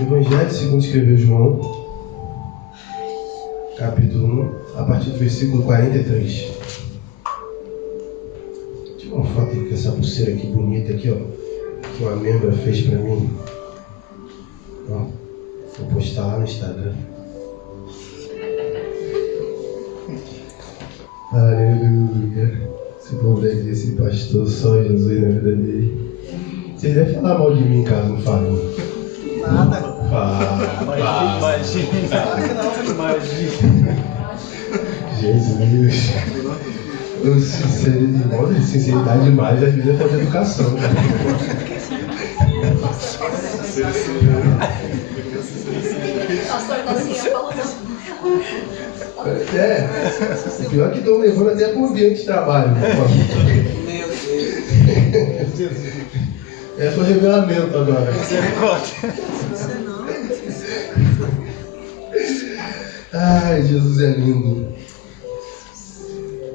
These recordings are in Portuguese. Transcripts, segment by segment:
Evangelho segundo escreveu João, capítulo 1, a partir do versículo 43. Tira uma foto aí com essa pulseira aqui bonita aqui, ó, que uma membra fez pra mim. Ó, vou postar lá no Instagram. Aleluia. Esse povo deve dizer, esse pastor, só Jesus na vida dele. Vocês devem falar mal de mim em casa, não falam? Nada. Fala. Imagina. Claro que não, imagina. Jesus. Sinceridade demais, às vezes é falta de educação. Pastor Dacinha falou O pior é que estão levando até para o ambiente de trabalho. É foi revelamento agora. Ai, Jesus é lindo.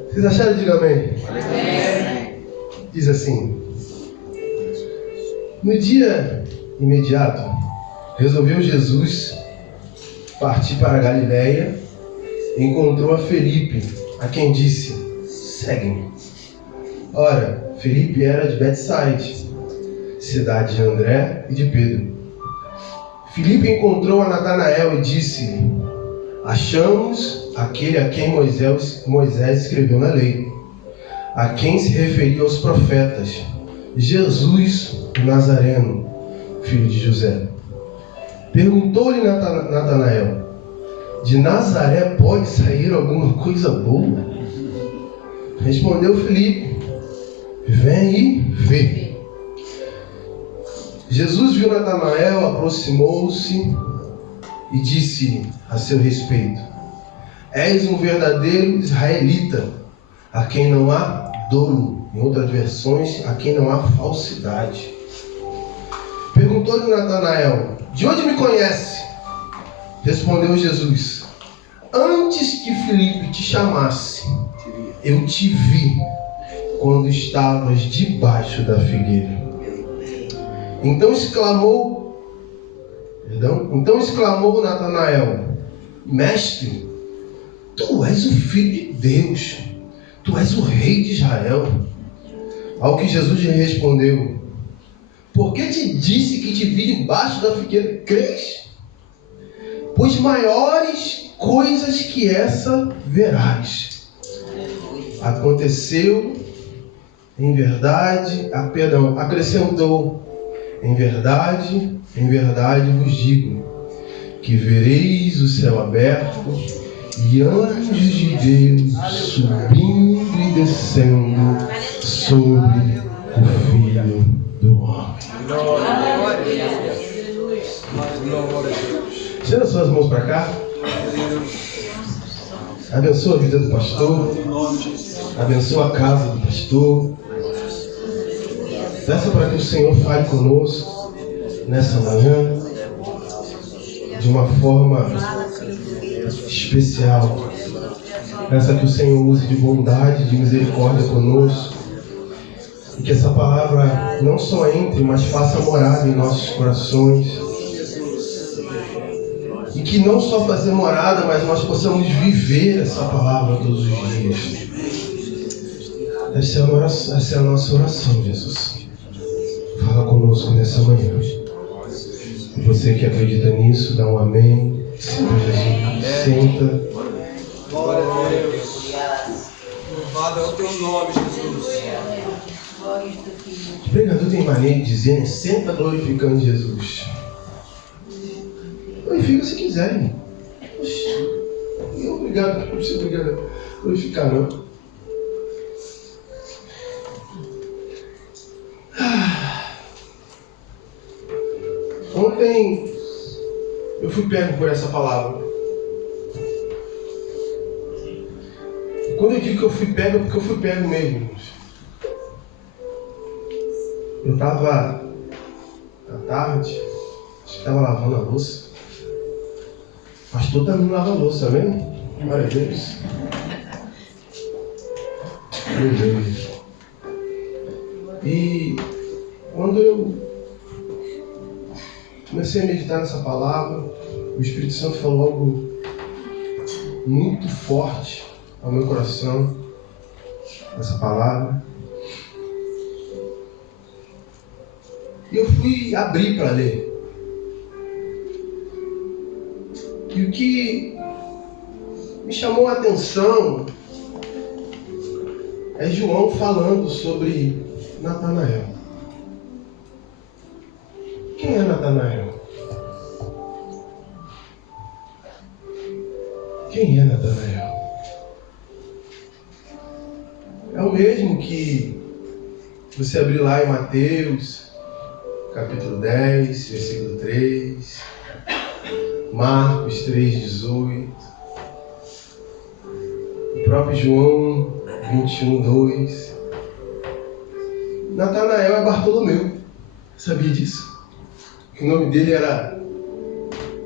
Vocês acharam? Diga amém. Diz assim: no dia imediato, resolveu Jesus partir para a Galiléia e encontrou a Felipe, a quem disse: segue-me. Ora, Felipe era de Betsaida, cidade de André e de Pedro. Felipe encontrou a Natanael e disse-lhe: achamos aquele a quem Moisés escreveu na lei, a quem se referia aos profetas, Jesus o Nazareno, filho de José. Perguntou-lhe Natanael: de Nazaré pode sair alguma coisa boa? Respondeu Felipe: vem e vê. Jesus viu Natanael, aproximou-se e disse a seu respeito: és um verdadeiro israelita, a quem não há dolo. Em outras versões, a quem não há falsidade. Perguntou-lhe Natanael: de onde me conhece? Respondeu Jesus: antes que Felipe te chamasse, eu te vi quando estavas debaixo da figueira. Então exclamou Natanael: mestre, tu és o Filho de Deus, tu és o Rei de Israel. Ao que Jesus lhe respondeu: por que te disse que te vi debaixo da figueira? Crês? Pois maiores coisas que essa verás. Aconteceu, em verdade, acrescentou: em verdade vos digo, que vereis o céu aberto e anjos de Deus subindo e descendo sobre o Filho do Homem. Tira suas mãos para cá. Abençoa a vida do pastor. Abençoa a casa do pastor. Peça para que o Senhor fale conosco nessa manhã de uma forma especial. Peça que o Senhor use de bondade, de misericórdia conosco. E que essa palavra não só entre, mas faça morada em nossos corações. E que não só fazer morada, mas nós possamos viver essa palavra todos os dias. Essa é a nossa oração, Jesus. Fala conosco nessa manhã. E você que acredita nisso, dá um amém. Senhor Jesus, senta. Glória a Deus. Louvado é o teu nome, Jesus. O pregador tem maneira de dizer, né? Senta glorificando Jesus. Glorifica se quiser, irmão. Obrigado, não precisa glorificar, não. Ontem eu fui pego por essa palavra. Quando eu digo que eu fui pego, é porque eu fui pego mesmo, irmãos. Eu estava à tarde, acho que estava lavando a louça. O pastor também lava a louça, amém? Glória a Deus. Aleluia. E quando eu comecei a meditar nessa palavra. O Espírito Santo falou algo muito forte ao meu coração, essa palavra. E eu fui abrir para ler. E o que me chamou a atenção é João falando sobre Natanael. Quem é Natanael? Quem é Natanael? É o mesmo que você abrir lá em Mateus, capítulo 10, versículo 3, Marcos 3,18, o próprio João 21,2. Natanael é Bartolomeu. Sabia disso? Que o nome dele era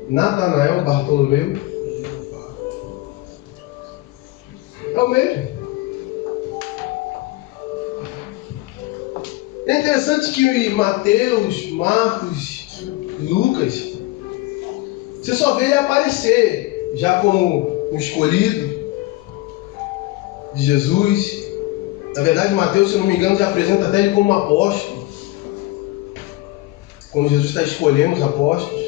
Natanael Bartolomeu. É o mesmo. É interessante que Mateus, Marcos, Lucas, você só vê ele aparecer já como um escolhido de Jesus. Na verdade, Mateus, se eu não me engano, já apresenta até ele como um apóstolo, quando Jesus está escolhendo os apóstolos.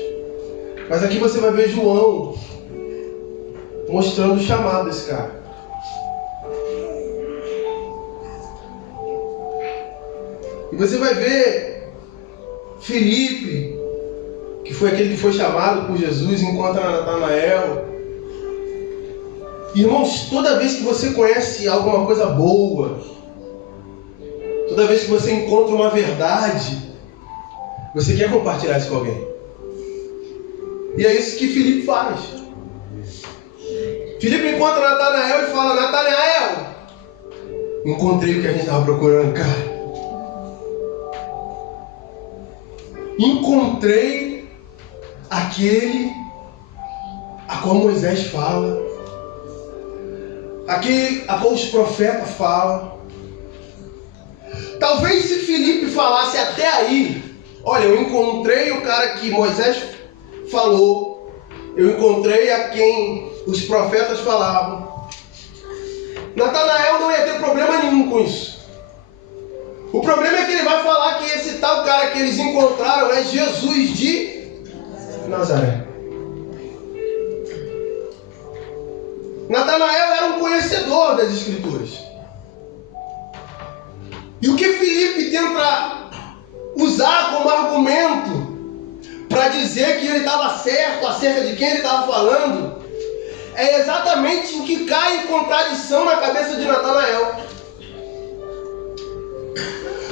Mas aqui você vai ver João mostrando o chamado desse cara. E você vai ver Filipe, que foi aquele que foi chamado por Jesus, encontra Natanael. Irmãos, toda vez que você conhece alguma coisa boa, toda vez que você encontra uma verdade, você quer compartilhar isso com alguém. E é isso que Filipe faz. Filipe encontra Natanael e fala: Natanael, encontrei o que a gente estava procurando, cara. Encontrei aquele a qual Moisés fala, aquele a qual os profetas falam. Talvez se Filipe falasse até aí: olha, eu encontrei o cara que Moisés falou, eu encontrei a quem os profetas falavam, Natanael não ia ter problema nenhum com isso. O problema é que ele vai falar que esse tal cara que eles encontraram é Jesus de Nazaré. Natanael era um conhecedor das Escrituras. E o que Filipe tenta usar como argumento para dizer que ele estava certo acerca de quem ele estava falando é exatamente o que cai em contradição na cabeça de Natanael.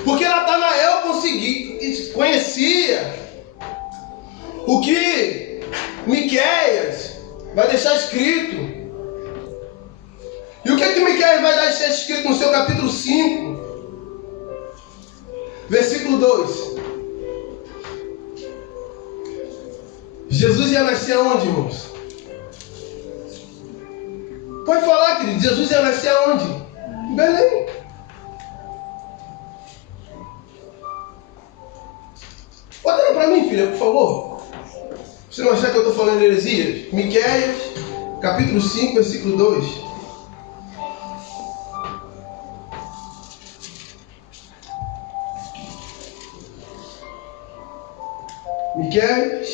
Porque Natanael conhecia o que Miqueias vai deixar escrito. E o que Miqueias vai deixar escrito no seu capítulo 5, versículo 2? Jesus ia nascer aonde, irmãos? Pode falar, querido. Jesus ia nascer aonde? Em Belém. Bota para mim, filha, por favor. Você não achar que eu estou falando heresias? Miqueias, capítulo 5, versículo 2. Miqueias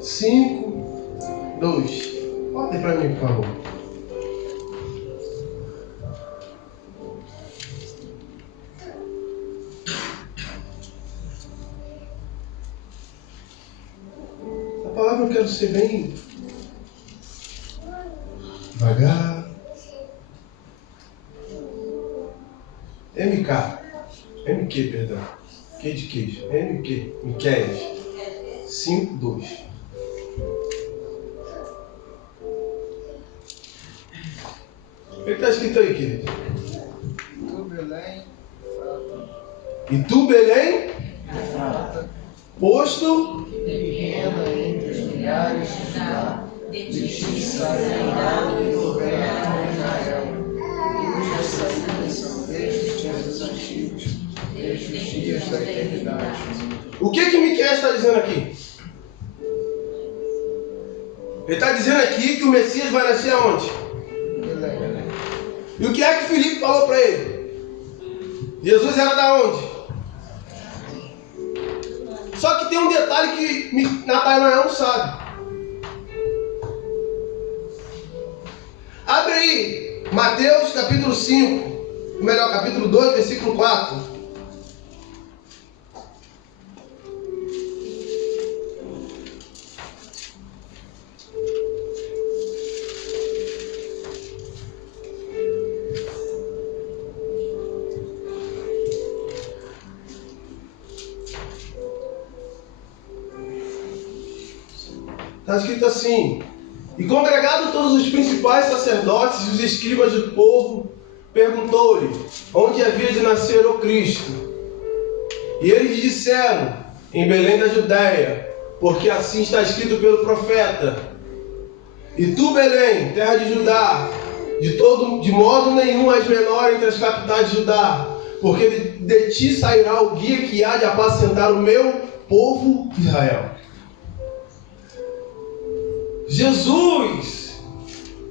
5, 2. Bota aí para mim, por favor. Eu quero ser bem devagar. MQ, perdão. Q de queijo. MQ. Miqueias 5, 2. O que está escrito aí, querido? Tu, Belém, e tu, Belém, posto pequena entre os milhares de Judá, de ti sairá e governará Israel, cujas saídas são desde os dias antigos, desde os dias da eternidade. O que Miqueias está dizendo aqui? Ele está dizendo aqui que o Messias vai nascer aonde? E o que é que Filipe falou para ele? Jesus era da onde? Só que tem um detalhe que Natanael não sabe. Abre aí, Mateus capítulo 5, melhor, capítulo 2, versículo 4. Está escrito assim: e congregado todos os principais sacerdotes e os escribas do povo, perguntou-lhe onde havia de nascer o Cristo. E eles disseram: em Belém da Judéia, porque assim está escrito pelo profeta: e tu, Belém, terra de Judá, de modo nenhum és menor entre as capitais de Judá, porque de ti sairá o guia que há de apacentar o meu povo Israel. Jesus,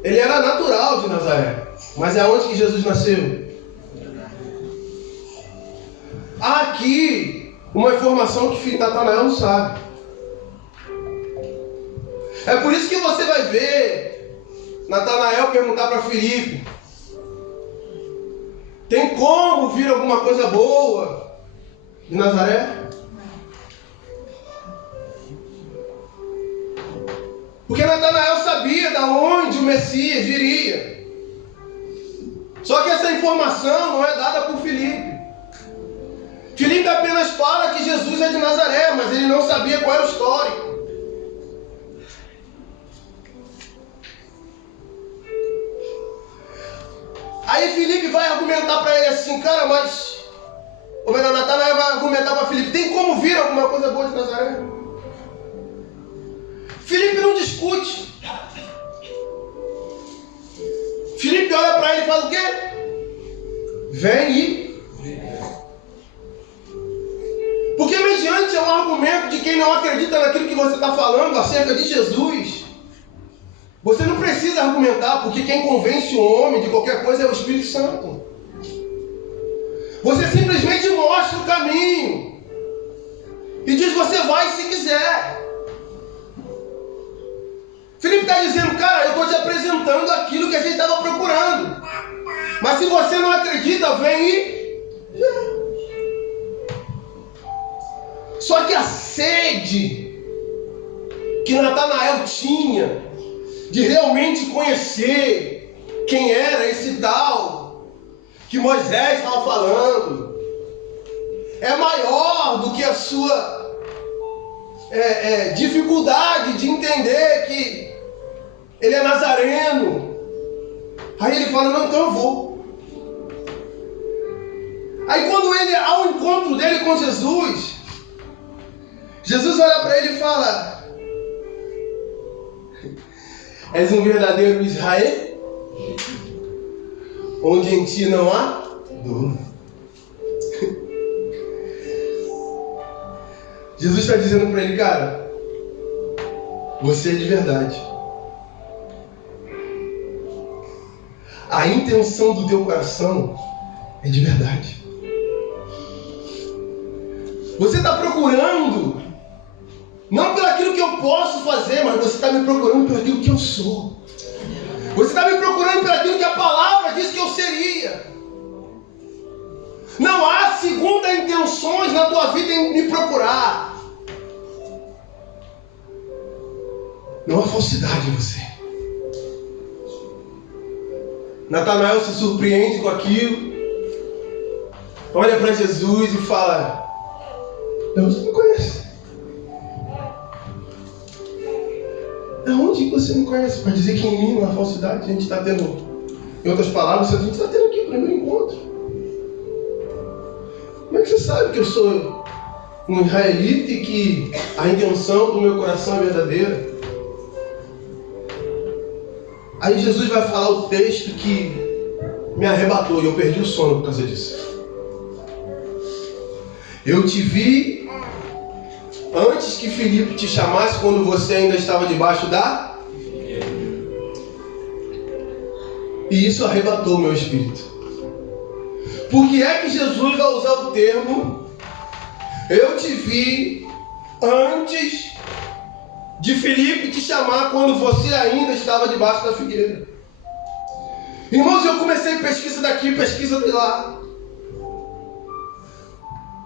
ele era natural de Nazaré, mas é onde que Jesus nasceu? Há aqui uma informação que Natanael não sabe. É por isso que você vai ver Natanael perguntar para Filipe: tem como vir alguma coisa boa de Nazaré? Porque Natanael sabia de onde o Messias viria. Só que essa informação não é dada por Filipe. Filipe apenas fala que Jesus é de Nazaré, mas ele não sabia qual era o histórico. Aí Filipe vai argumentar para ele assim: cara, mas... ou melhor, Natanael vai argumentar para Filipe: tem como vir alguma coisa boa de Nazaré? Filipe não discute. Filipe olha para ele e fala o quê? Vem e... porque mediante um argumento de quem não acredita naquilo que você está falando acerca de Jesus, você não precisa argumentar, porque quem convence o homem de qualquer coisa é o Espírito Santo. Você simplesmente mostra o caminho e diz: você vai se quiser. Filipe está dizendo: cara, eu estou te apresentando aquilo que a gente estava procurando. Mas se você não acredita, vem e... Só que a sede que Natanael tinha de realmente conhecer quem era esse tal que Moisés estava falando é maior do que a sua dificuldade de entender que ele é nazareno. Aí ele fala: não, então eu vou. Aí quando ele, ao encontro dele com Jesus, Jesus olha para ele e fala: és um verdadeiro Israel, onde em ti não há dor. Jesus está dizendo para ele: cara, você é de verdade. A intenção do teu coração é de verdade. Você está procurando não pelo aquilo que eu posso fazer, mas você está me procurando pelo aquilo que eu sou. Você está me procurando pelo aquilo que a palavra diz que eu seria. Não há segunda intenções na tua vida em me procurar. Não há falsidade em você. Natanael se surpreende com aquilo, olha para Jesus e fala: você me conhece? Da onde você me conhece? Para dizer que em mim não há falsidade. A gente está tendo, em outras palavras, a gente está tendo aqui o primeiro encontro. Como é que você sabe que eu sou um israelita e que a intenção do meu coração é verdadeira? Aí Jesus vai falar o texto que me arrebatou e eu perdi o sono por causa disso. Eu te vi antes que Filipe te chamasse, quando você ainda estava debaixo da E isso arrebatou o meu espírito. Por que é que Jesus vai usar o termo "eu te vi antes de Filipe te chamar quando você ainda estava debaixo da figueira"? Irmãos, eu comecei pesquisa daqui, pesquisa de lá.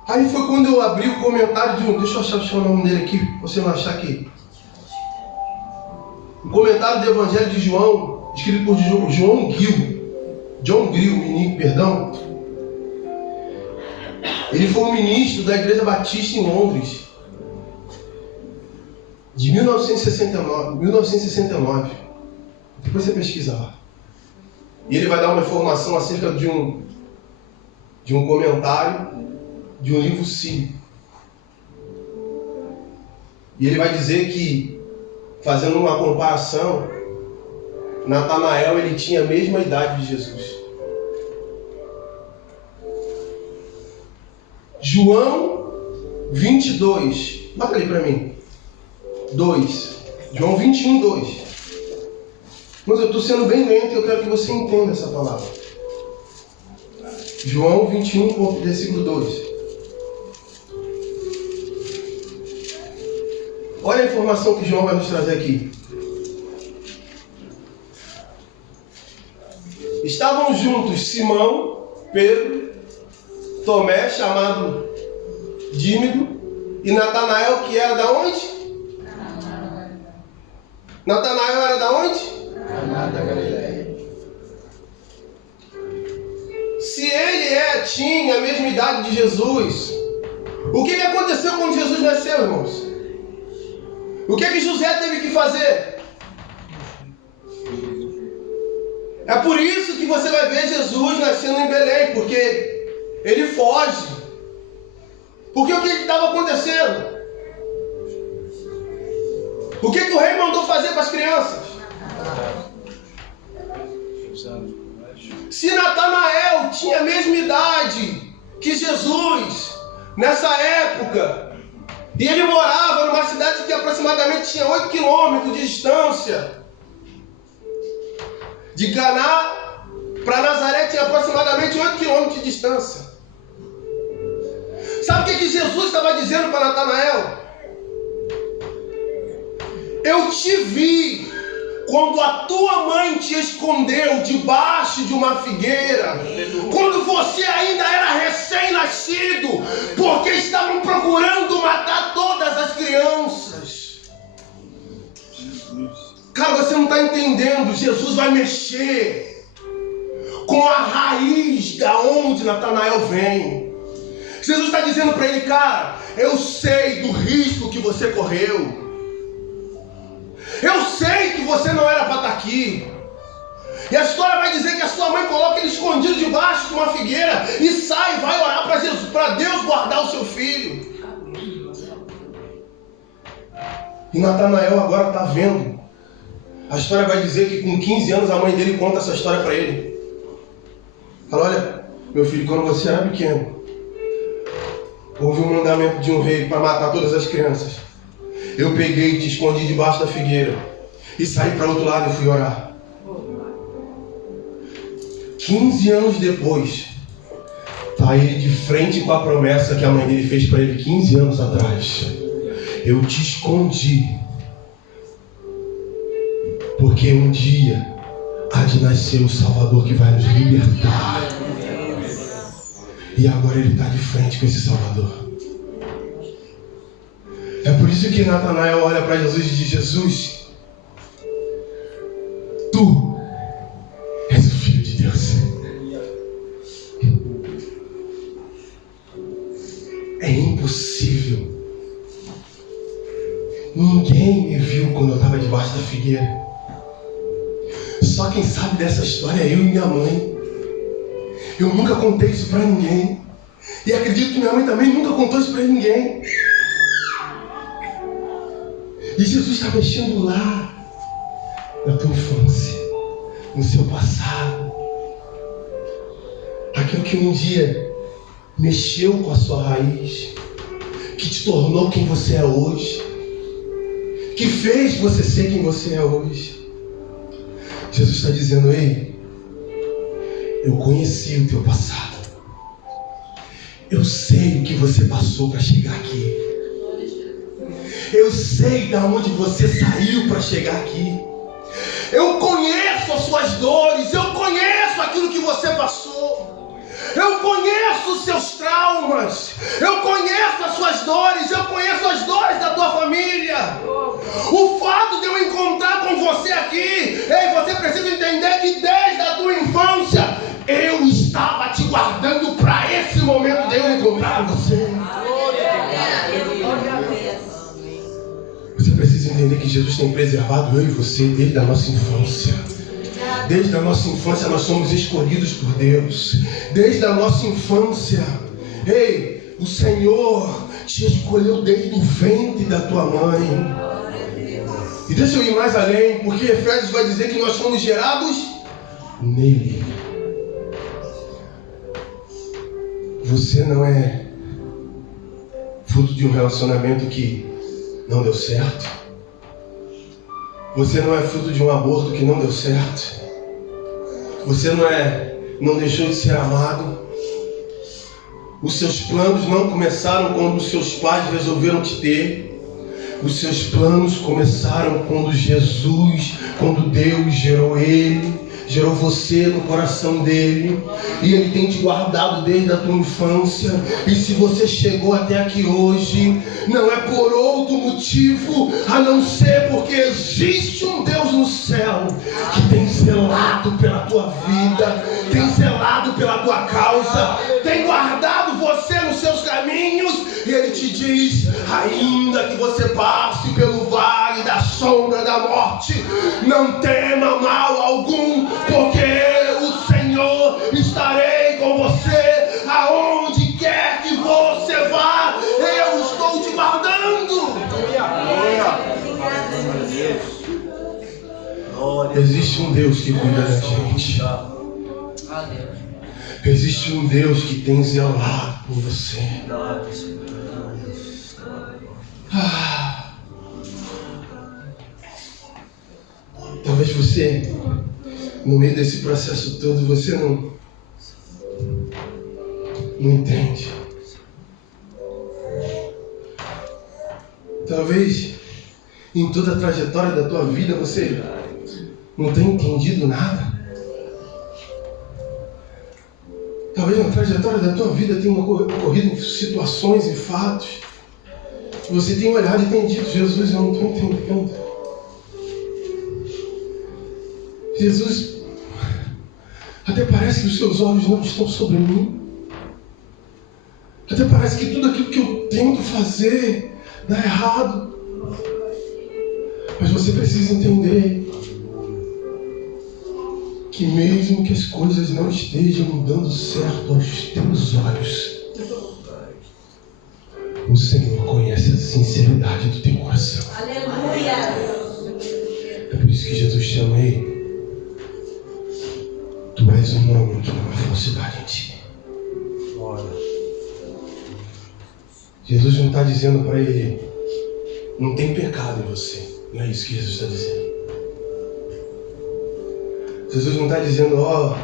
Aí foi quando eu abri o comentário de um... Deixa eu achar o nome dele aqui, você não achar aqui. O comentário do Evangelho de João, escrito por John Gill, perdão. Ele foi um ministro da Igreja Batista em Londres, de 1969. Depois você pesquisa lá. E ele vai dar uma informação acerca de um comentário de um livro sírio. E ele vai dizer que, fazendo uma comparação, Natanael ele tinha a mesma idade de Jesus. João 22, bota ali para mim, 2, João 21, 2. Mas eu estou sendo bem lento e eu quero que você entenda essa palavra. João 21, versículo 2. Olha a informação que João vai nos trazer aqui. Estavam juntos Simão, Pedro, Tomé, chamado Dímido, e Natanael, que era da onde? Natanael era da onde? Da Galileia. Se ele tinha a mesma idade de Jesus, o que aconteceu quando Jesus nasceu, irmãos? O que José teve que fazer? É por isso que você vai ver Jesus nascendo em Belém, porque ele foge. Porque o que estava acontecendo? O que o rei mandou fazer com as crianças? Se Natanael tinha a mesma idade que Jesus, nessa época, e ele morava numa cidade que aproximadamente tinha 8 quilômetros de distância, de Caná para Nazaré tinha aproximadamente 8 quilômetros de distância. Sabe o que Jesus estava dizendo para Natanael? Eu te vi quando a tua mãe te escondeu debaixo de uma figueira, quando você ainda era recém-nascido, porque estavam procurando matar todas as crianças. Cara, você não está entendendo. Jesus vai mexer com a raiz da onde Natanael vem. Jesus está dizendo para ele: cara, eu sei do risco que você correu. Eu sei que você não era para estar aqui. E a história vai dizer que a sua mãe coloca ele escondido debaixo de uma figueira e sai e vai orar para Jesus, para Deus guardar o seu filho. E Natanael agora está vendo. A história vai dizer que com 15 anos a mãe dele conta essa história para ele. Fala: olha, meu filho, quando você era pequeno, houve um mandamento de um rei para matar todas as crianças. Eu peguei e te escondi debaixo da figueira e saí para outro lado e fui orar. 15 anos depois, está ele de frente com a promessa que a mãe dele fez para ele 15 anos atrás. Eu te escondi, porque um dia há de nascer o Salvador que vai nos libertar. E agora ele está de frente com esse Salvador. É por isso que Natanael olha para Jesus e diz: Jesus, tu és o Filho de Deus. É impossível. Ninguém me viu quando eu estava debaixo da figueira. Só quem sabe dessa história é eu e minha mãe. Eu nunca contei isso para ninguém. E acredito que minha mãe também nunca contou isso para ninguém. E Jesus está mexendo lá, na tua infância, no seu passado. Aquilo que um dia mexeu com a sua raiz, que te tornou quem você é hoje, que fez você ser quem você é hoje. Jesus está dizendo: ei, eu conheci o teu passado. Eu sei o que você passou para chegar aqui. Eu sei de onde você saiu para chegar aqui. Eu conheço as suas dores. Eu conheço aquilo que você passou. Eu conheço os seus traumas. Eu conheço as suas dores. Eu conheço as dores da tua família. O fato de eu encontrar com você aqui, ei, você precisa entender que desde a tua infância eu estava te guardando para esse momento de eu encontrar com você. Você precisa entender que Jesus tem preservado eu e você desde a nossa infância. Desde a nossa infância nós somos escolhidos por Deus. Desde a nossa infância, ei, o Senhor te escolheu desde o ventre da tua mãe. E deixa eu ir mais além, porque Efésios vai dizer que nós fomos gerados nele. Você não é fruto de um relacionamento que não deu certo. Você não é fruto de um aborto que não deu certo. Você não deixou de ser amado. Os seus planos não começaram quando os seus pais resolveram te ter. Os seus planos começaram quando Deus gerou ele, gerou você no coração dele, e ele tem te guardado desde a tua infância. E se você chegou até aqui hoje, não é por outro motivo a não ser porque existe um Deus no céu que tem zelado pela tua vida, tem zelado pela tua causa, tem guardado você nos seus caminhos. E ele te diz: ainda que você passe pelo vale da sombra da morte, não tema mal algum, porque o Senhor estarei com você aonde quer que você vá. Eu estou te guardando. Existe um Deus que cuida da gente. Existe um Deus que tem zelado por você. Talvez você, no meio desse processo todo, você não entende. Talvez em toda a trajetória da tua vida você não tenha entendido nada. Talvez na trajetória da tua vida tenha ocorrido situações e fatos. Você tem olhado e tem dito: Jesus, eu não estou entendendo. Jesus, até parece que os seus olhos não estão sobre mim. Até parece que tudo aquilo que eu tento fazer dá errado. Mas você precisa entender que mesmo que as coisas não estejam dando certo aos teus olhos, o Senhor conhece a sinceridade do teu coração. Aleluia! É por isso que Jesus chama ele: tu és um homem que não há falsidade em ti. Jesus não está dizendo para ele: não tem pecado em você. Não é isso que Jesus está dizendo. Jesus não está dizendo: ó,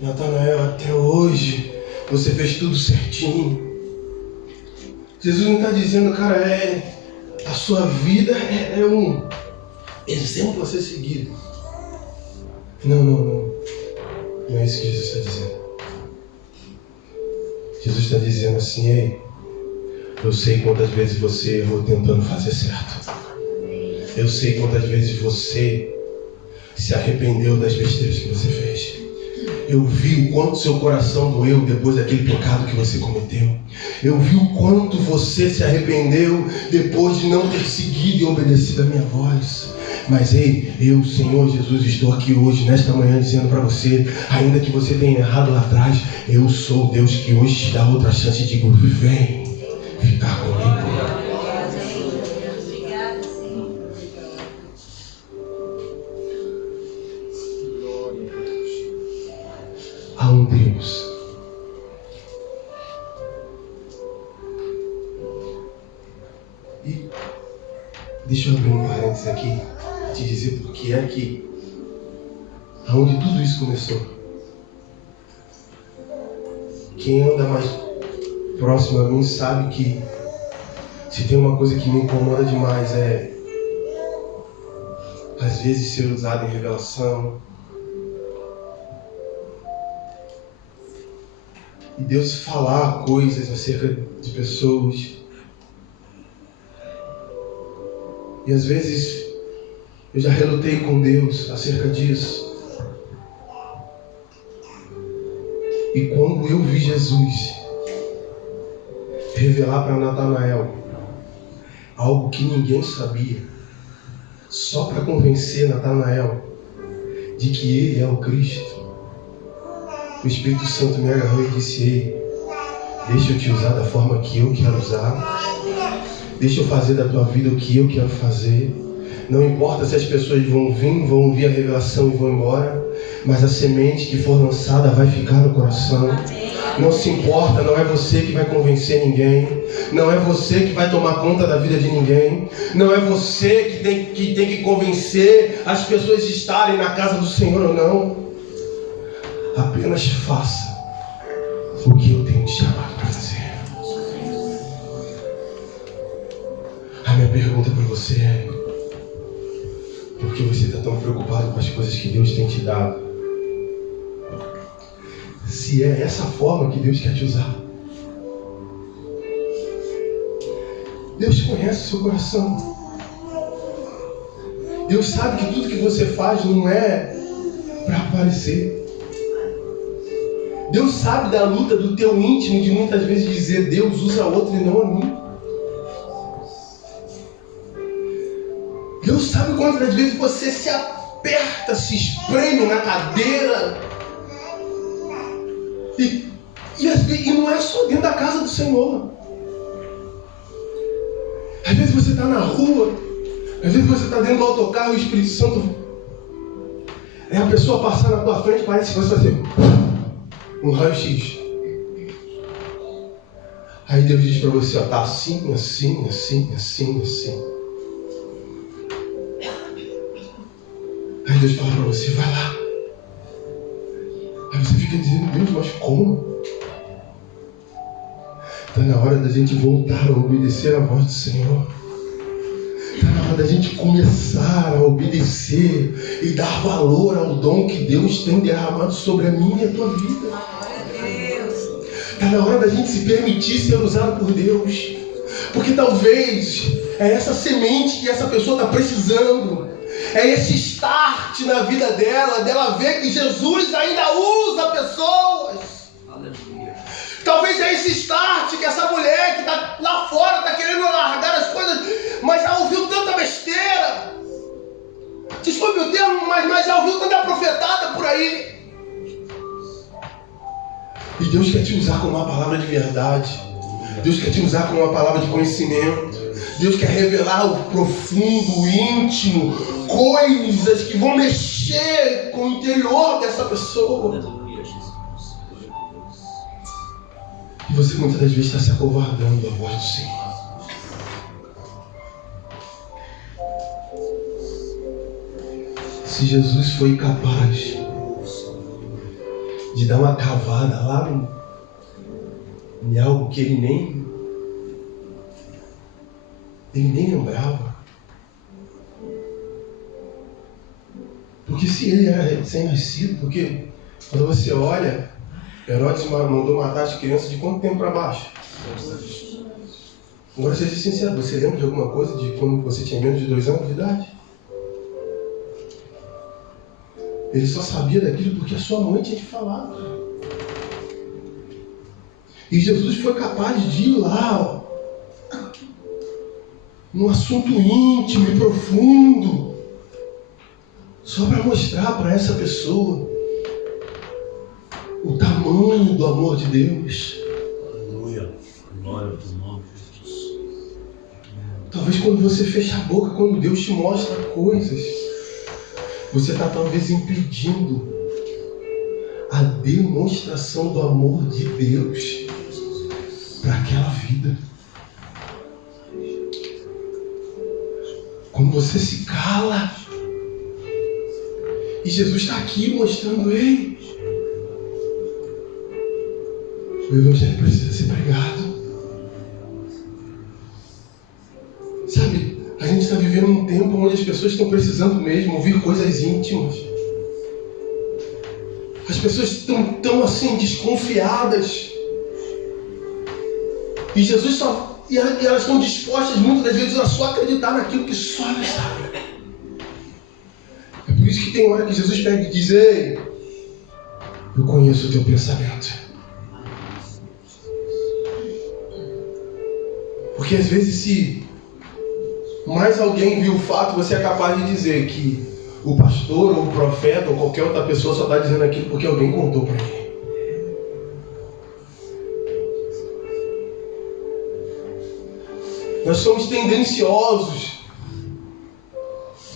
Natanael, até hoje você fez tudo certinho. Jesus não está dizendo: cara, a sua vida é um exemplo a ser seguido. Não. Não é isso que Jesus está dizendo. Jesus está dizendo assim: ei, eu sei quantas vezes você errou tentando fazer certo. Eu sei quantas vezes você se arrependeu das besteiras que você fez. Eu vi o quanto seu coração doeu depois daquele pecado que você cometeu. Eu vi o quanto você se arrependeu depois de não ter seguido e obedecido a minha voz. Mas ei, eu, Senhor Jesus, estou aqui hoje, nesta manhã, dizendo para você: ainda que você tenha errado lá atrás, eu sou o Deus que hoje te dá outra chance e digo: vem ficar comigo. Há um Deus e deixa eu abrir um parênteses aqui, te dizer porque é que aonde tudo isso começou. quem anda mais próximo a mim sabe que se tem uma coisa que me incomoda demais é, às vezes, ser usado em revelação. E Deus falar coisas acerca de pessoas. E às vezes eu já relutei com Deus acerca disso. E quando eu vi Jesus revelar para Natanael algo que ninguém sabia, só para convencer Natanael de que ele é o Cristo, o Espírito Santo me agarrou e disse: ei, deixa eu te usar da forma que eu quero usar. Deixa eu fazer da tua vida o que eu quero fazer. Não importa se as pessoas vão ouvir a revelação e vão embora, mas a semente que for lançada vai ficar no coração. Não se importa, não é você que vai convencer ninguém. Não é você que vai tomar conta da vida de ninguém. Não é você que tem que convencer as pessoas de estarem na casa do Senhor ou não. Apenas faça o que eu tenho te chamado para fazer. A minha pergunta para você é: por que você está tão preocupado com as coisas que Deus tem te dado? Se é essa forma que Deus quer te usar. Deus conhece o seu coração. Deus sabe que tudo que você faz não é para aparecer. Deus sabe da luta do teu íntimo de muitas vezes dizer: Deus usa outro e não a mim. Deus sabe quantas vezes você se aperta, se espreme na cadeira. E não é só dentro da casa do Senhor. Às vezes você está na rua, às vezes você está dentro do autocarro e o Espírito Santo, é a pessoa passar na tua frente, parece que você vai fazer um raio-x. Aí Deus diz para você: está assim, assim, assim, assim, assim. Aí Deus fala para você: vai lá. Aí você fica dizendo: Deus, mas como? Está na hora da gente voltar a obedecer a voz do Senhor. Está na hora da gente começar a obedecer e dar valor ao dom que Deus tem derramado sobre a minha e a tua vida. Está na hora da gente se permitir ser usado por Deus. Porque talvez é essa semente que essa pessoa está precisando. É esse start na vida dela ver que Jesus ainda usa pessoas. Aleluia. Talvez é esse start que essa mulher que está lá fora está querendo largar as coisas, mas já ouviu tanta besteira. Desculpe o termo, mas já ouviu tanta profetada por aí. E Deus quer te usar com uma palavra de verdade. Deus quer te usar com uma palavra de conhecimento. Deus quer revelar o profundo, o íntimo, coisas que vão mexer com o interior dessa pessoa. E você muitas das vezes está se acovardando à voz do Senhor. Se Jesus foi capaz de dar uma cavada lá em algo que ele nem lembrava. Porque se ele era recém-nascido, porque quando você olha, Herodes mandou matar as crianças de quanto tempo para baixo? Agora seja sincero, você lembra de alguma coisa de quando você tinha menos de 2 anos de idade? Ele só sabia daquilo porque a sua mãe tinha te falado. E Jesus foi capaz de ir lá, num assunto íntimo e profundo, só para mostrar para essa pessoa o tamanho do amor de Deus. Aleluia. Glória ao teu nome, Jesus. Talvez quando você fecha a boca, quando Deus te mostra coisas, você está talvez impedindo a demonstração do amor de Deus para aquela vida. Quando você se cala, e Jesus está aqui mostrando: ei, O Evangelho precisa ser pregado. Sabe, a gente está vivendo um tempo onde as pessoas estão precisando mesmo ouvir coisas íntimas. As pessoas estão tão assim desconfiadas. E Jesus só... E elas estão dispostas muitas das vezes a só acreditar naquilo que só elas sabem. É por isso que tem hora que Jesus pega e diz: ei, eu conheço o teu pensamento. Porque às vezes, se mais alguém viu o fato, você é capaz de dizer que o pastor, ou o profeta, ou qualquer outra pessoa só está dizendo aquilo porque alguém contou para ele. Nós somos tendenciosos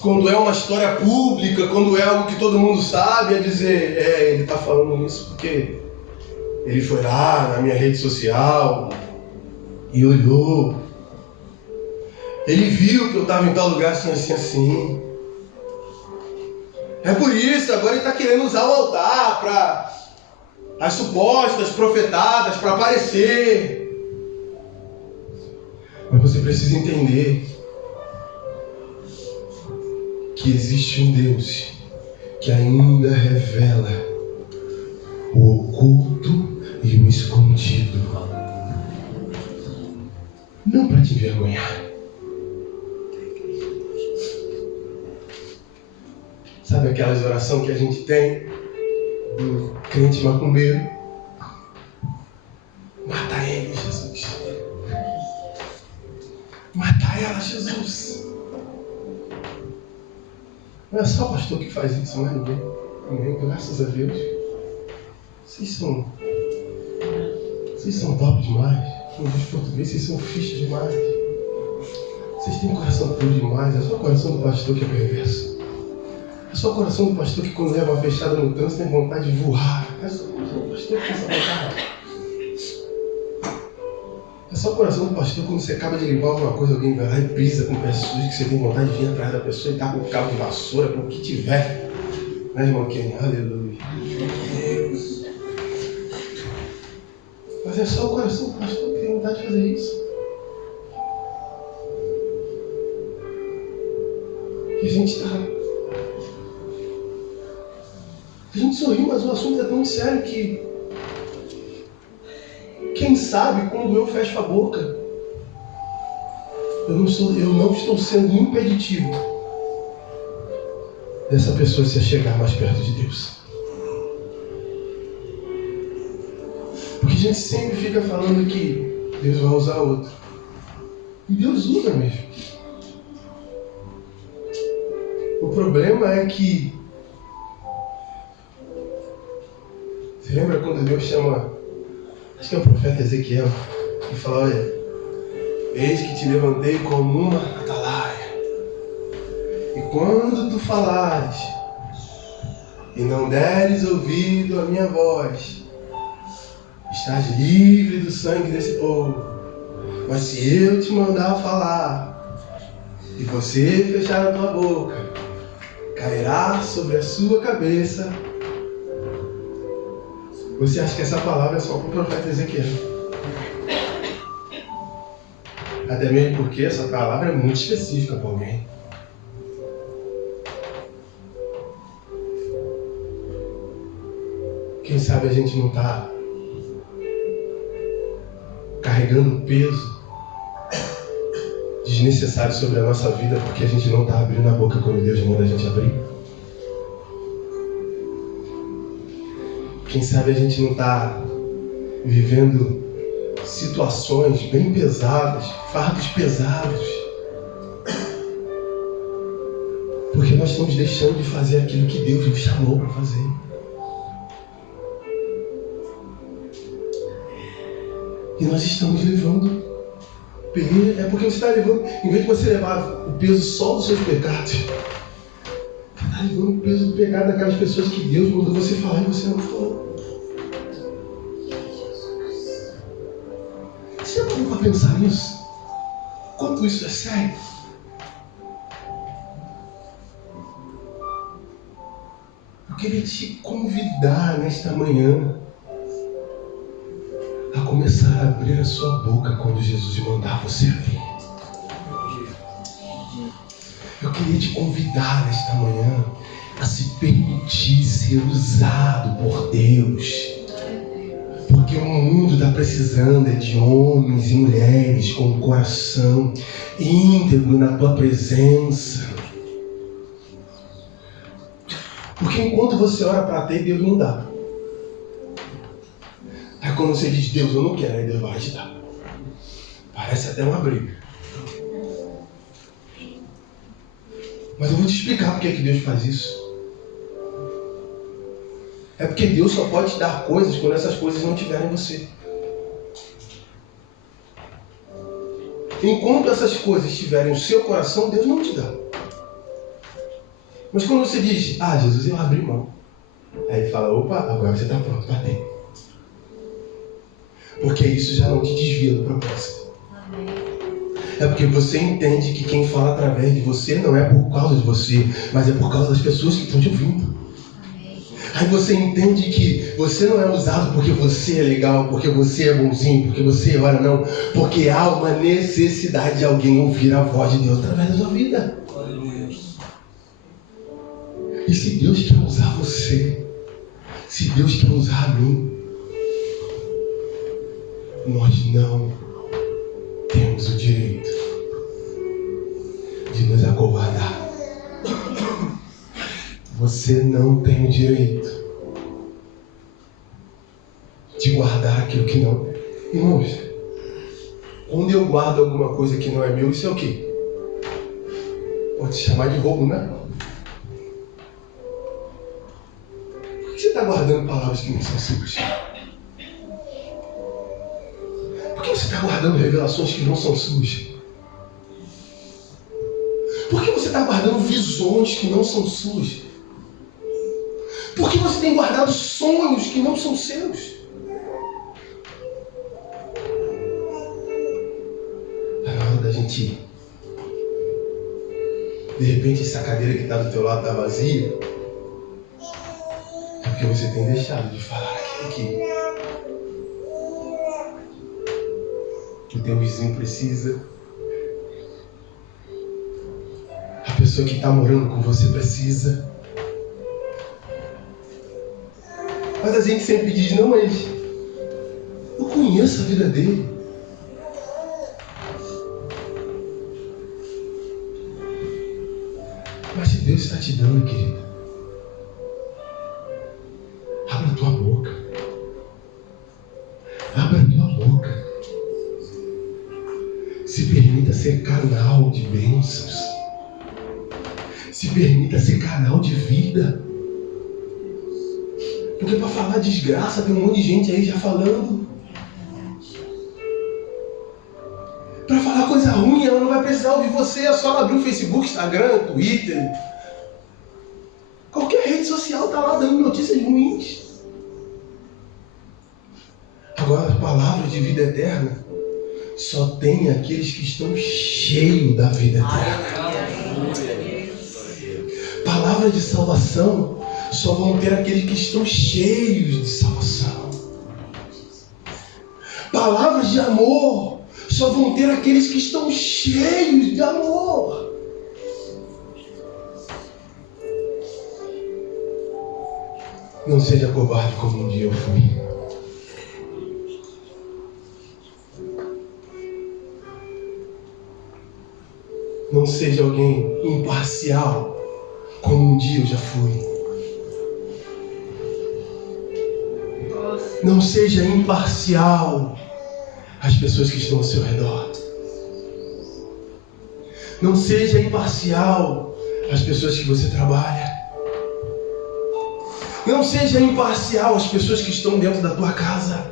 quando é uma história pública, quando é algo que todo mundo sabe, a dizer: ele está falando isso porque ele foi lá na minha rede social e olhou. Ele viu que eu estava em tal lugar assim, assim, assim. É por isso, agora ele está querendo usar o altar para as supostas profetadas, para aparecer. Mas você precisa entender que existe um Deus que ainda revela o oculto e o escondido. Não para te envergonhar. Sabe aquelas orações que a gente tem do crente macumbeiro? Mata ele, Jesus. Mata ela, Jesus. Não é só o pastor que faz isso, não é ninguém. Amém, graças a Deus. Vocês são top demais. Como diz português, vocês são ficha demais. Vocês têm um coração puro demais. É só o coração do pastor que é perverso. É só o coração do pastor que, quando leva uma fechada no trânsito, tem vontade de voar. É só o coração do pastor que tem essa vontade. É só o coração do pastor quando você acaba de limpar alguma coisa, alguém vai lá e pisa com o pé sujo, que você tem vontade de vir atrás da pessoa e dar com o cabo de vassoura, com o que tiver. Né, irmão Kenny? Aleluia. Mas é só o coração do pastor que tem vontade de fazer isso. E a gente está... A gente sorriu, mas o assunto é tão sério que... Quem sabe quando eu fecho a boca, eu não estou sendo impeditivo dessa pessoa se chegar mais perto de Deus. Porque a gente sempre fica falando que Deus vai usar outro. E Deus usa mesmo. O problema é que... Você lembra quando Deus chama... Acho que é o profeta Ezequiel, que fala: olha, eis que te levantei como uma atalaia. E quando tu falares e não deres ouvido à minha voz, estás livre do sangue desse povo. Mas se eu te mandar falar e você fechar a tua boca, cairá sobre a sua cabeça. Você acha que essa palavra é só para o profeta Ezequiel? Até mesmo porque essa palavra é muito específica para alguém. Quem sabe a gente não está carregando peso desnecessário sobre a nossa vida porque a gente não está abrindo a boca quando Deus manda a gente abrir? Quem sabe a gente não está vivendo situações bem pesadas, fardos pesados, porque nós estamos deixando de fazer aquilo que Deus nos chamou para fazer. E nós estamos levando peso. É porque você está levando, em vez de você levar o peso só dos seus pecados, você está levando o peso do pecado daquelas pessoas que Deus mandou você falar e você não falou. Você já parou para pensar nisso? Quanto isso é sério? Eu queria te convidar nesta manhã começar a abrir a sua boca quando Jesus mandar você abrir. Eu queria te convidar nesta manhã a se permitir ser usado por Deus. Porque o mundo está precisando de homens e mulheres com o coração íntegro na tua presença. Porque enquanto você ora para ter, Deus não dá. Aí quando você diz, Deus, eu não quero, aí Deus vai te dar. Parece até uma briga. Mas eu vou te explicar por que Deus faz isso. É porque Deus só pode te dar coisas quando essas coisas não estiverem em você. Enquanto essas coisas estiverem no seu coração, Deus não te dá. Mas quando você diz, Jesus, eu abri mão. Aí ele fala, opa, agora você está pronto para ter. Porque isso já não te desvia do propósito. É porque você entende que quem fala através de você não é por causa de você, mas é por causa das pessoas que estão te ouvindo. Aí você entende que você não é usado porque você é legal, porque você é bonzinho, porque você ora, não. Porque há uma necessidade de alguém ouvir a voz de Deus através da sua vida. E se Deus quer usar você, se Deus quer usar a mim, nós não temos o direito de nos acovardar. Você não tem o direito de guardar aquilo que não é. Irmãos, quando eu guardo alguma coisa que não é meu, isso é o quê? Pode se chamar de roubo, né? Por que você está guardando palavras que não são suas? Por que você está guardando revelações que não são suas? Por que você está guardando visões que não são suas? Por que você tem guardado sonhos que não são seus? Está na hora da gente ir. De repente essa cadeira que está do teu lado está vazia. É porque você tem deixado de falar aquilo que o teu vizinho precisa. A pessoa que está morando com você precisa. Mas a gente sempre diz, não, mas eu conheço a vida dele. Mas se Deus está te dando, querido, abra a tua boca. Abra a tua boca. Se permita ser canal de bênçãos. Se permita ser canal de vida. Porque para falar desgraça, tem um monte de gente aí já falando. Para falar coisa ruim, ela não vai precisar ouvir você. É só ela abrir o Facebook, Instagram, Twitter. Qualquer rede social está lá dando notícias ruins. Agora, as palavras de vida eterna só tem aqueles que estão cheios da vida eterna. Palavras de salvação só vão ter aqueles que estão cheios de salvação. Palavras de amor só vão ter aqueles que estão cheios de amor. Não seja covarde como um dia eu fui. Não seja alguém imparcial como um dia eu já fui. Não seja imparcial às pessoas que estão ao seu redor. Não seja imparcial às pessoas que você trabalha. Não seja imparcial às pessoas que estão dentro da tua casa.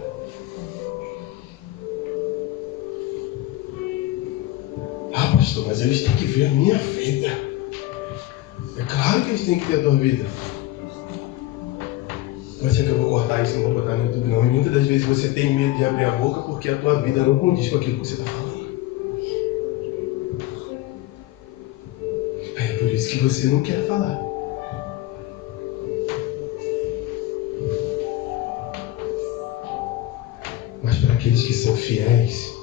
Pastor, mas eles têm que ver a minha vida. É claro que eles têm que ver a tua vida. Vai ser que eu vou cortar isso, não vou botar no YouTube não. E muitas das vezes você tem medo de abrir a boca porque a tua vida não condiz com aquilo que você está falando. É por isso que você não quer falar. Mas para aqueles que permanecem fiéis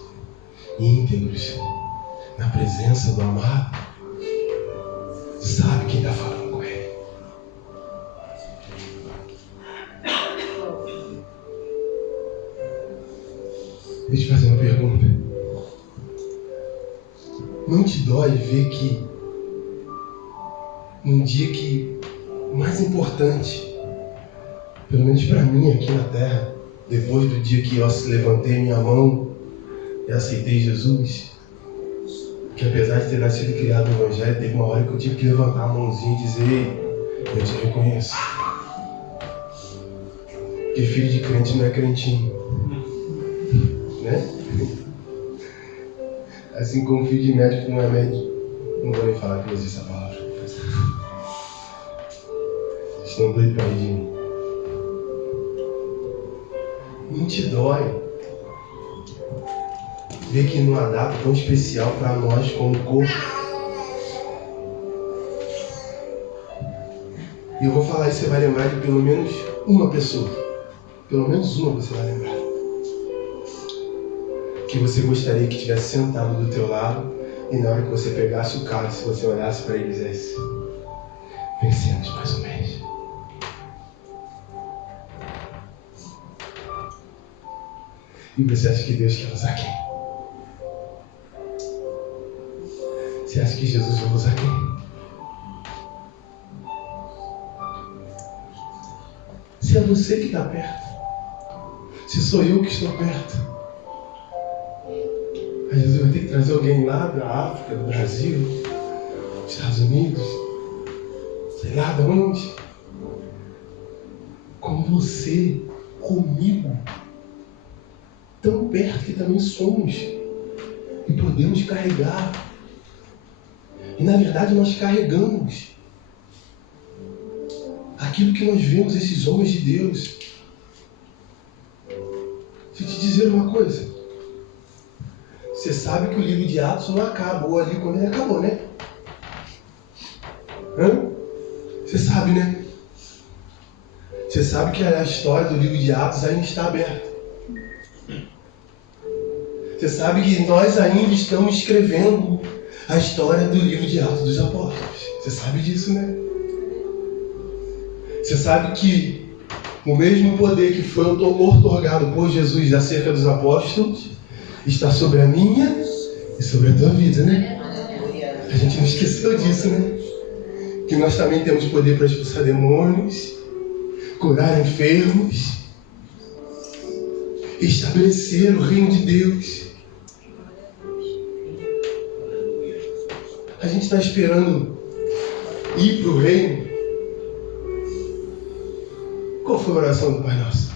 e íntegros na presença do amado, sabe quem está falando com ele. Deixa eu te fazer uma pergunta. Não te dói ver que num dia que mais importante, pelo menos para mim aqui na Terra, depois do dia que eu levantei minha mão e aceitei Jesus, que apesar de ter nascido e criado no Evangelho, teve uma hora que eu tive que levantar a mãozinha e dizer: eu te reconheço. Porque filho de crente não é crentinho, né? Assim como filho de médico não é médico. Não vou nem falar que não existe essa palavra. Vocês estão doidos para rir de mim. Não te dói ver que numa data tão especial para nós como corpo. E eu vou falar isso, você vai lembrar de pelo menos uma pessoa. Pelo menos uma você vai lembrar. Que você gostaria que estivesse sentado do teu lado e na hora que você pegasse o cálice, você olhasse para ele e dissesse: vencemos mais um mês. E você acha que Deus quer usar quem? Você acha que Jesus vai usar quem? Se é você que está perto, se sou eu que estou perto, aí Jesus vai ter que trazer alguém lá da África, do Brasil, dos Estados Unidos, sei lá de onde, com você, comigo, tão perto que também somos e podemos carregar. E na verdade nós carregamos aquilo que nós vemos esses homens de Deus. Deixa eu te dizer uma coisa. Você sabe que o livro de Atos não acabou ali quando ele acabou, né? Você sabe, né? Você sabe que a história do livro de Atos ainda está aberta. Você sabe que nós ainda estamos escrevendo a história do livro de Atos dos Apóstolos. Você sabe disso, né? Você sabe que o mesmo poder que foi outorgado por Jesus acerca dos apóstolos está sobre a minha e sobre a tua vida, né? A gente não esqueceu disso, né? Que nós também temos poder para expulsar demônios, curar enfermos, estabelecer o reino de Deus. A gente está esperando ir para o reino. Qual foi a oração do Pai Nosso?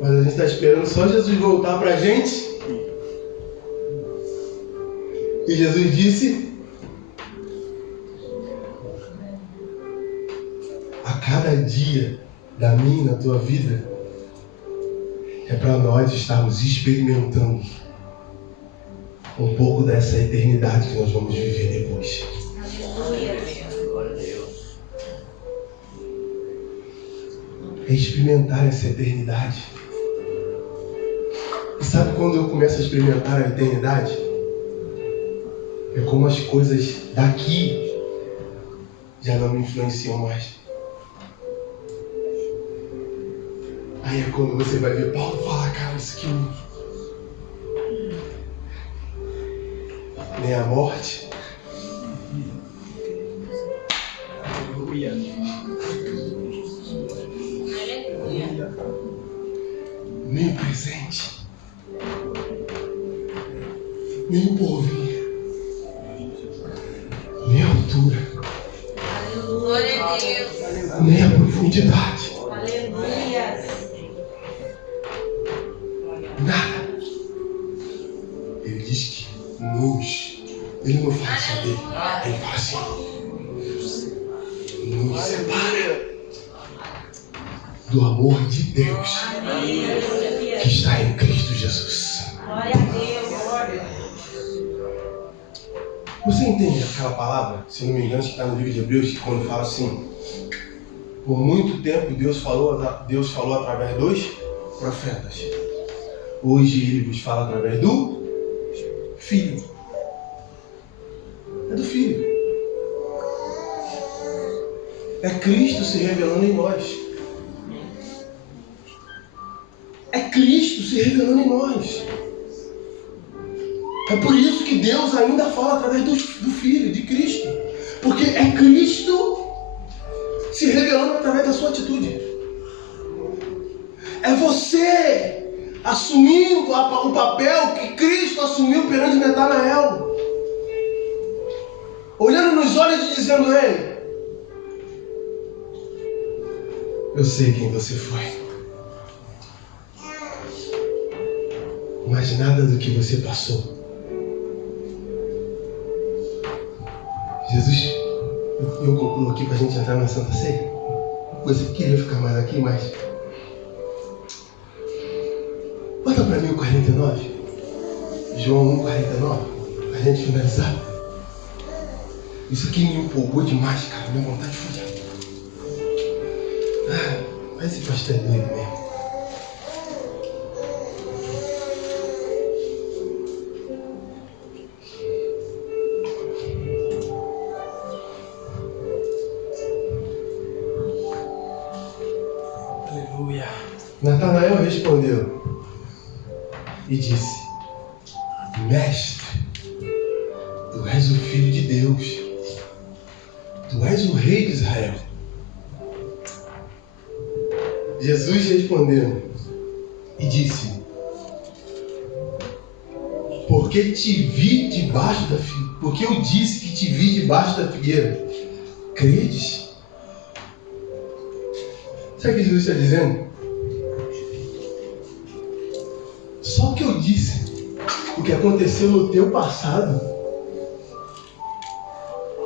Mas a gente está esperando só Jesus voltar para a gente. E Jesus disse: a cada dia da minha e da tua vida é para nós estarmos experimentando um pouco dessa eternidade que nós vamos viver depois. Glória a Deus. É experimentar essa eternidade. E sabe quando eu começo a experimentar a eternidade? É como as coisas daqui já não me influenciam mais. Aí é quando você vai ver Paulo falar: cara, isso aqui nem a morte, nem o presente, nem o porvir, nem a altura, Glória a Deus. nem a profundidade. Aleluia. Nada. Ele diz que nos, ele não fala só dele, ele fala assim: nos separa do amor de Deus que está em Cristo Jesus. Glória a Deus. Você entende aquela palavra, se não me engano, que está no livro de Hebreus, que quando fala assim, por muito tempo Deus falou através dos profetas. Hoje Ele vos fala através do Filho. É do Filho. É Cristo se revelando em nós. É Cristo se revelando em nós. É por isso que Deus ainda fala através do Filho, de Cristo. Porque é Cristo se revelando através da sua atitude. É você assumindo o papel que Cristo assumiu perante Natanael. Olhando nos olhos e dizendo: ei, eu sei quem você foi. Mas nada do que você passou. Jesus, eu concluo aqui para a gente entrar na Santa Ceia. Você queria ficar mais aqui, mas... Bota para mim o 49. João 1,49. Para a gente finalizar. Isso aqui me empolgou demais, cara. Minha vontade de fugir. Mas esse pastor é doido mesmo. Natanael respondeu e disse: Mestre, tu és o Filho de Deus, tu és o Rei de Israel. Jesus respondeu e disse: porque eu disse que te vi debaixo da figueira, credes? Sabe o que Jesus está dizendo? Só que eu disse o que aconteceu no teu passado.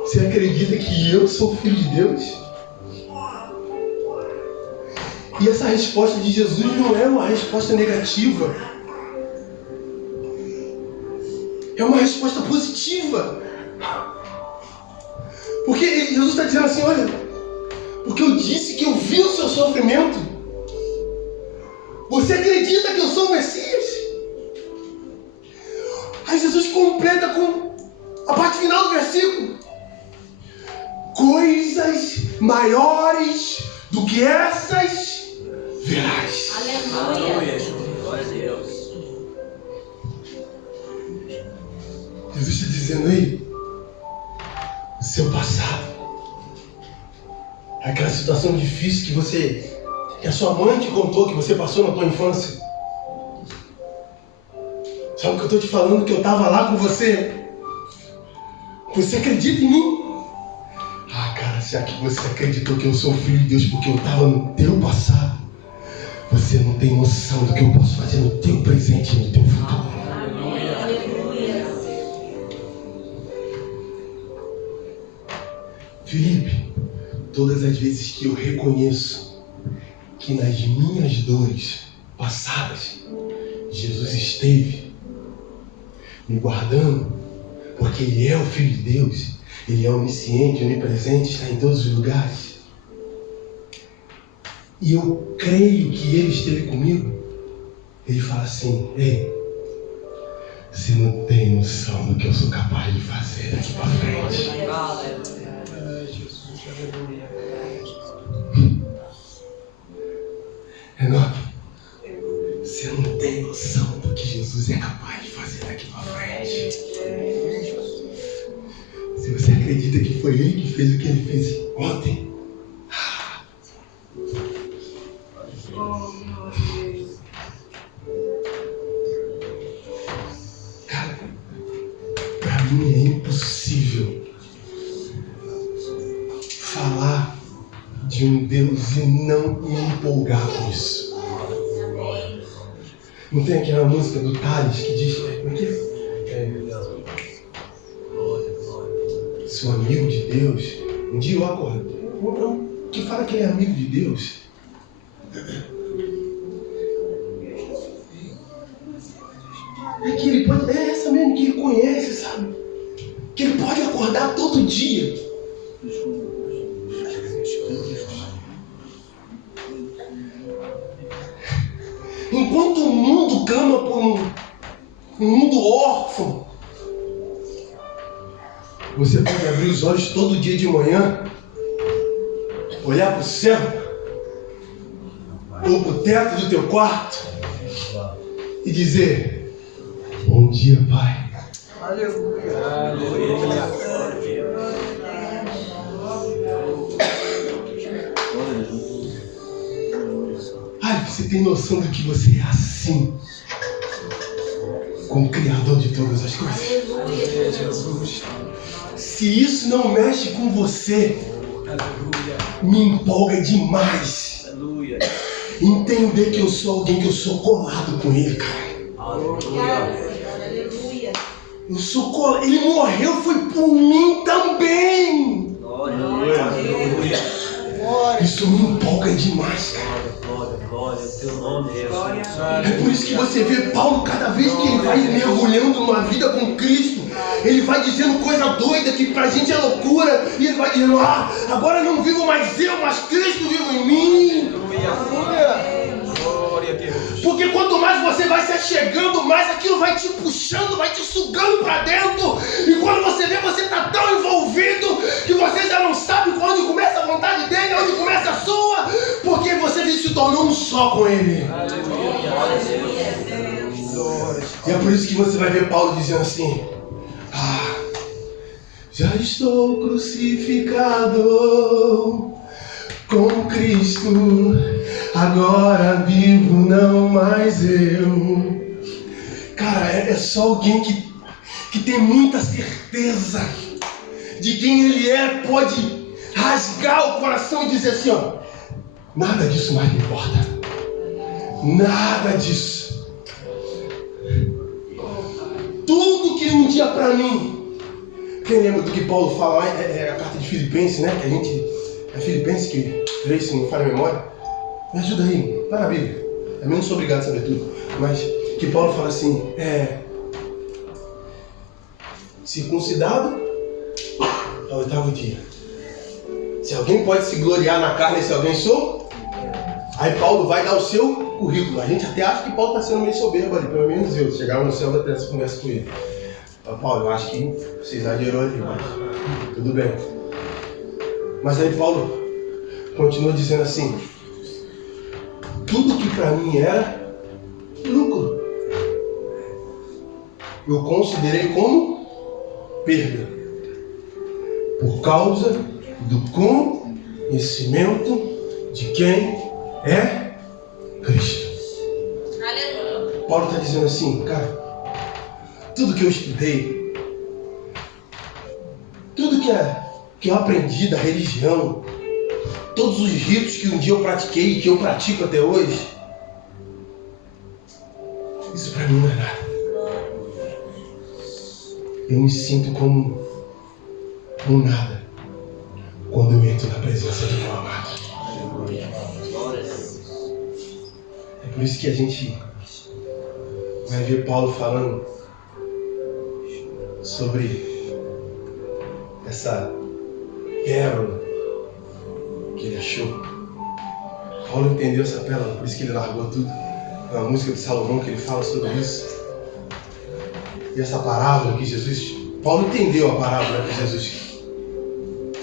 Você acredita que eu sou filho de Deus? E essa resposta de Jesus não é uma resposta negativa. É uma resposta positiva. Porque Jesus está dizendo assim: olha, porque eu disse que eu vi o seu sofrimento. Você acredita que eu sou o Messias? Aí Jesus completa com a parte final do versículo: coisas maiores do que essas verás. Aleluia. Glória a Deus. Jesus está dizendo aí, o seu passado, aquela situação difícil que a sua mãe te contou, que você passou na tua infância. Sabe o que eu estou te falando? Que eu estava lá com você. Você acredita em mim? Ah, cara, será que você acreditou que eu sou filho de Deus porque eu estava no teu passado? Você não tem noção do que eu posso fazer no teu presente e no teu futuro. Felipe, todas as vezes que eu reconheço que nas minhas dores passadas, Jesus esteve me guardando, porque Ele é o Filho de Deus, Ele é onisciente, onipresente, está em todos os lugares. E eu creio que Ele esteve comigo. Ele fala assim: ei, você não tem noção do que eu sou capaz de fazer daqui para frente. Enoque, você não tem noção do que Jesus é capaz de fazer daqui para frente. Se você acredita que foi Ele que fez o que Ele fez ontem, cara, para mim é impossível falar de um Deus e não me empolgar com isso. Não tem aquela música do Thales que diz, como é que sou amigo de Deus? Um dia eu acordo, que fala que ele é amigo de Deus. É que ele pode, é essa mesmo que ele conhece, sabe? que ele pode acordar todo dia. Enquanto o mundo clama por um mundo órfão, você pode abrir os olhos todo dia de manhã, olhar para o céu, ou para o teto do teu quarto, e dizer: bom dia, Pai. Aleluia. Aleluia. Ai, você tem noção do que você é assim com o Criador de todas as coisas? Aleluia, Jesus. Se isso não mexe com você, Aleluia. me empolga demais. Aleluia. Entender que eu sou alguém que eu sou colado com Ele, cara. Aleluia. Eu sou colado. Ele morreu, foi por mim também. Aleluia. Isso me empolga demais, cara. Glória, teu nome, Jesus. É por isso que você vê Paulo, cada vez que ele vai mergulhando numa vida com Cristo, ele vai dizendo coisa doida que pra gente é loucura, e ele vai dizendo: ah, agora não vivo mais eu, mas Cristo vive em mim. Glória a Deus. Porque quanto mais você vai se achegando, mais aquilo vai te puxando, vai te sugando pra dentro. E quando você vê, você tá tão envolvido que você já não sabe onde começa a vontade dele, onde começa a sua, porque você se tornou um só com ele. E é por isso que você vai ver Paulo dizendo assim: ah, já estou crucificado com Cristo, agora vivo não mais eu. Cara, é só alguém que tem muita certeza de quem ele é, pode rasgar o coração e dizer assim: ó, nada disso mais me importa. Nada disso. Tudo que um dia pra mim. Quem lembra do que Paulo fala lá? É a carta de Filipenses, né? Que a gente. É Filipenses que veio, se não falha a memória. Me ajuda aí, tá na Bíblia. Eu não sou obrigado a saber tudo. Mas que Paulo fala assim: circuncidado ao 8º dia. Se alguém pode se gloriar na carne, se alguém sou, aí Paulo vai dar o seu currículo. A gente até acha que Paulo está sendo meio soberbo ali, pelo menos eu. Chegava no céu, vai ter essa conversa com ele. Paulo, eu acho que você exagerou ali, mas tudo bem. Mas aí Paulo continua dizendo assim: tudo que para mim era lucro, eu considerei como perda, por causa do conhecimento de quem é Cristo. Aleluia. Paulo está dizendo assim: cara, tudo que eu estudei, tudo que eu aprendi da religião, todos os ritos que um dia eu pratiquei e que eu pratico até hoje, isso para mim não é nada. Eu me sinto como um nada quando eu entro na presença do meu amado. É por isso que a gente vai ver Paulo falando sobre essa pérola que ele achou. Paulo entendeu essa pérola, por isso que ele largou tudo. Na música de Salomão que ele fala sobre isso. E essa parábola que Jesus... Paulo entendeu a parábola que Jesus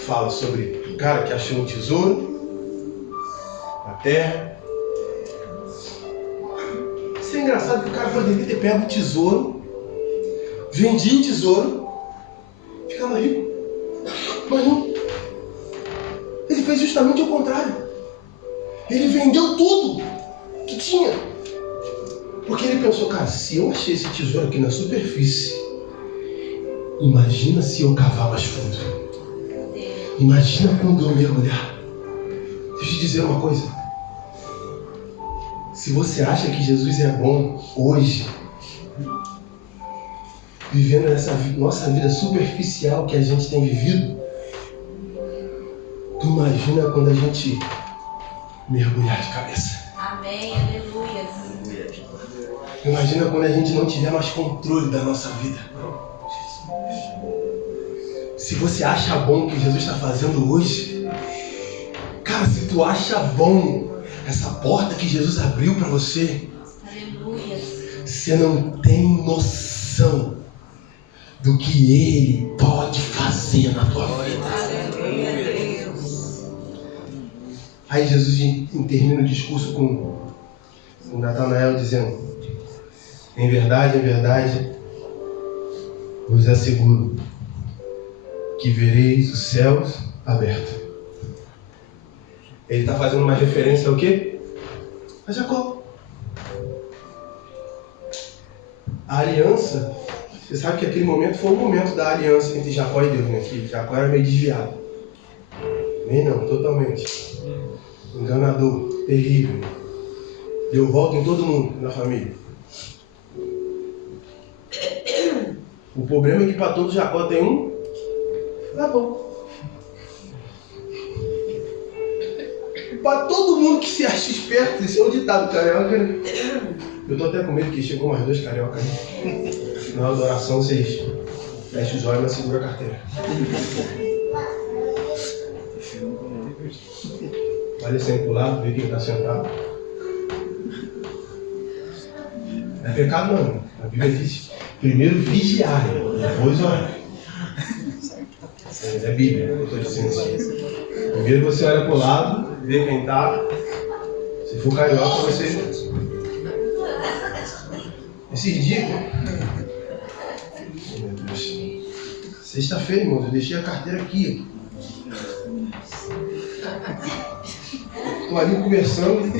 fala sobre o cara que achou um tesouro na terra. Isso é engraçado que o cara poderia ter pego o tesouro, vendia o tesouro, ficava rico. Mas não. Ele fez justamente o contrário. Ele vendeu tudo que tinha. Porque ele pensou: cara, se eu achei esse tesouro aqui na superfície, imagina se eu cavar mais fundo. Imagina quando eu mergulhar. Deixa eu te dizer uma coisa. Se você acha que Jesus é bom hoje, vivendo nessa nossa vida superficial que a gente tem vivido, tu imagina quando a gente mergulhar de cabeça. Amém, aleluia. Imagina quando a gente não tiver mais controle da nossa vida. Se você acha bom o que Jesus está fazendo hoje, cara, se tu acha bom essa porta que Jesus abriu para você, Aleluia. você não tem noção do que Ele pode fazer na tua vida. Aleluia, Deus. Aí Jesus termina o discurso com Natanael dizendo: em verdade, vos asseguro que vereis os céus abertos. Ele está fazendo uma referência ao quê? A Jacó. A aliança, você sabe que aquele momento foi o momento da aliança entre Jacó e Deus, né? Que Jacó era meio desviado. Nem não, totalmente. Enganador, terrível. Deu volta em todo mundo na família. O problema é que para todo Jacó tem um. Tá bom. Para todo mundo que se acha esperto, esse é um ditado carioca, né? Eu tô até com medo que chegou mais 2 cariocas. Na hora da oração, vocês fecham os olhos, mas segura a carteira. Olha sempre pro lado, vê quem está sentado. É pecado não. A Bíblia diz: primeiro vigiar, depois orar. É Bíblia, eu estou dizendo assim. Primeiro você olha pro lado, vê quem está. Se for carioca, você... Esses dias... Oh, meu Deus. Sexta-feira, irmãos, eu deixei a carteira aqui. Estou ali conversando.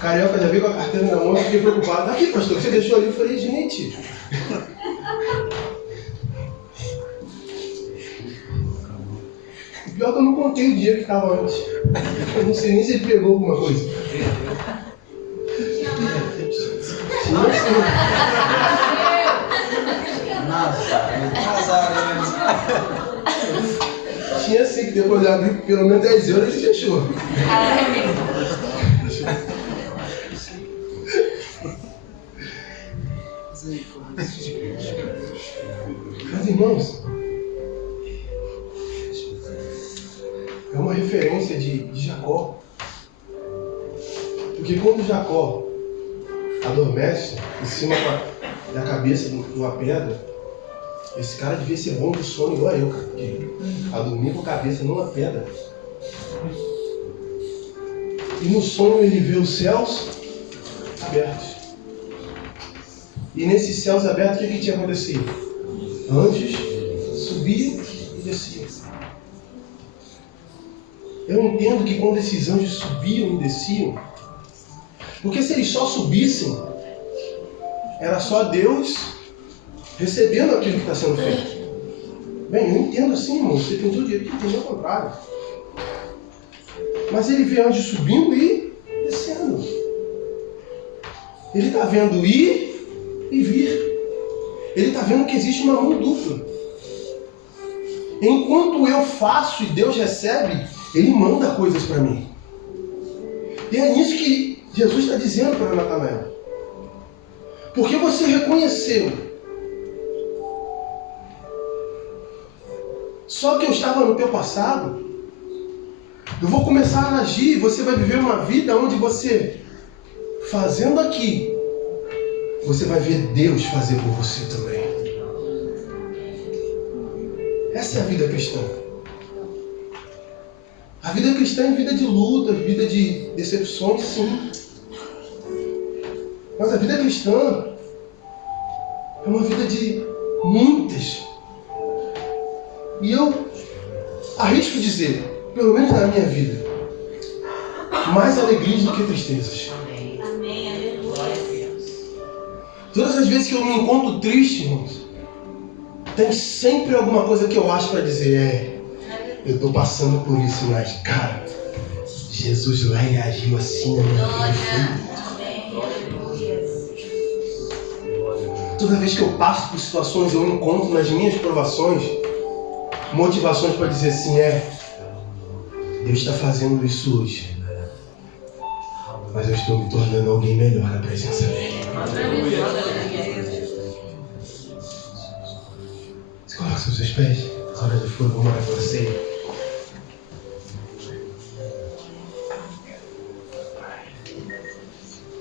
Carioca já veio com a carteira na mão, eu fiquei preocupado. Tá aqui, pastor, você deixou ali? Eu falei, gente... Pior que eu não contei o dia que estava antes. Eu não sei nem se ele pegou alguma coisa. Tinha sim, que depois de abrir pelo menos 10 euros ele fechou. Mas irmãos, é uma referência de Jacó. Porque quando Jacó adormece em cima da cabeça de uma pedra, esse cara devia ser bom de sono igual eu, cara. Porque a dormir com a cabeça numa pedra. E no sonho ele vê os céus abertos. E nesses céus abertos, o que tinha acontecido? Anjos subiam e desciam. Eu entendo que quando esses anjos subiam e desciam, porque se eles só subissem, era só Deus recebendo aquilo que está sendo feito. Bem, eu entendo assim, irmão, você tem todo o direito de entender o contrário. Mas ele vê anjos subindo e descendo. Ele está vendo ir e vir. Ele está vendo que existe uma mão dupla. Enquanto eu faço e Deus recebe, Ele manda coisas para mim. E é nisso que Jesus está dizendo para Natanael. Porque você reconheceu. Só que eu estava no teu passado. Eu vou começar a agir e você vai viver uma vida onde você, fazendo aqui, você vai ver Deus fazer por você também. Essa é a vida cristã. A vida cristã é vida de luta, vida de decepções, sim. Mas a vida cristã é uma vida de muitas. E eu arrisco dizer, pelo menos na minha vida, mais alegrias do que tristezas. Amém, aleluia. Todas as vezes que eu me encontro triste, irmãos, tem sempre alguma coisa que eu acho para dizer. Eu estou passando por isso, mas, cara, Jesus lá ele agiu assim na minha vida. Amém, aleluia. Toda vez que eu passo por situações, eu encontro nas minhas provações motivações para dizer assim, Deus está fazendo isso hoje, mas eu estou me tornando alguém melhor na presença dele. Você coloca os seus pés. As horas de fogo, vamos orar pela ceia.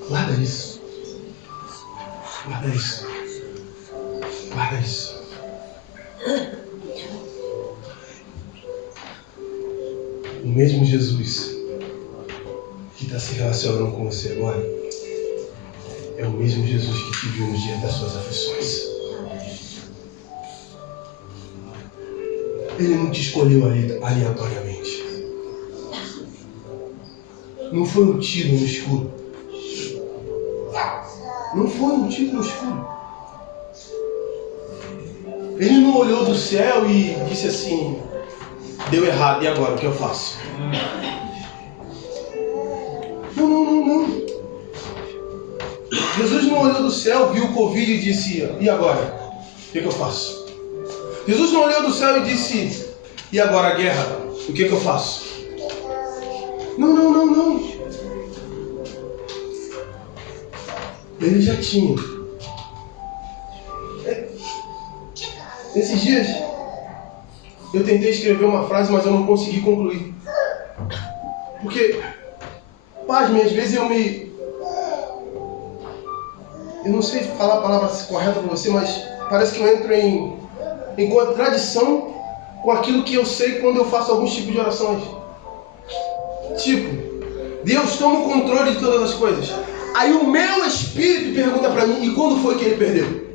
Guarda isso. Guarda isso. Guarda isso. O mesmo Jesus que está se relacionando com você agora é o mesmo Jesus que te viu nos dias das suas aflições. Ele não te escolheu aleatoriamente. Não foi um tiro no escuro. Não foi um tiro no escuro. Ele não olhou do céu e disse assim: deu errado, e agora o que eu faço? Não. Jesus não olhou do céu, viu o Covid e disse: e agora? O que eu faço? Jesus não olhou do céu e disse: e agora a guerra? O que eu faço? Não. Ele já tinha. Esses dias eu tentei escrever uma frase, mas eu não consegui concluir. Porque, pasme, às vezes eu não sei falar a palavra correta para você, mas parece que eu entro em contradição com aquilo que eu sei quando eu faço alguns tipos de orações. Tipo, Deus toma o controle de todas as coisas. Aí o meu espírito pergunta para mim: e quando foi que ele perdeu?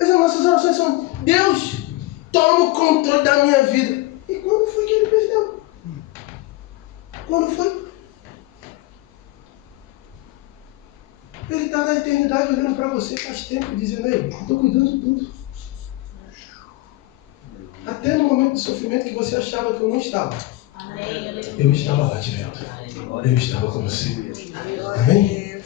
As nossas orações são: Deus, toma o controle da minha vida. E quando foi que ele perdeu? Quando foi? Ele está na eternidade olhando para você faz tempo, dizendo: ei, eu estou cuidando de tudo. Até no momento de sofrimento que você achava que eu não estava. Eu estava lá te vendo. Eu estava com você. Amém?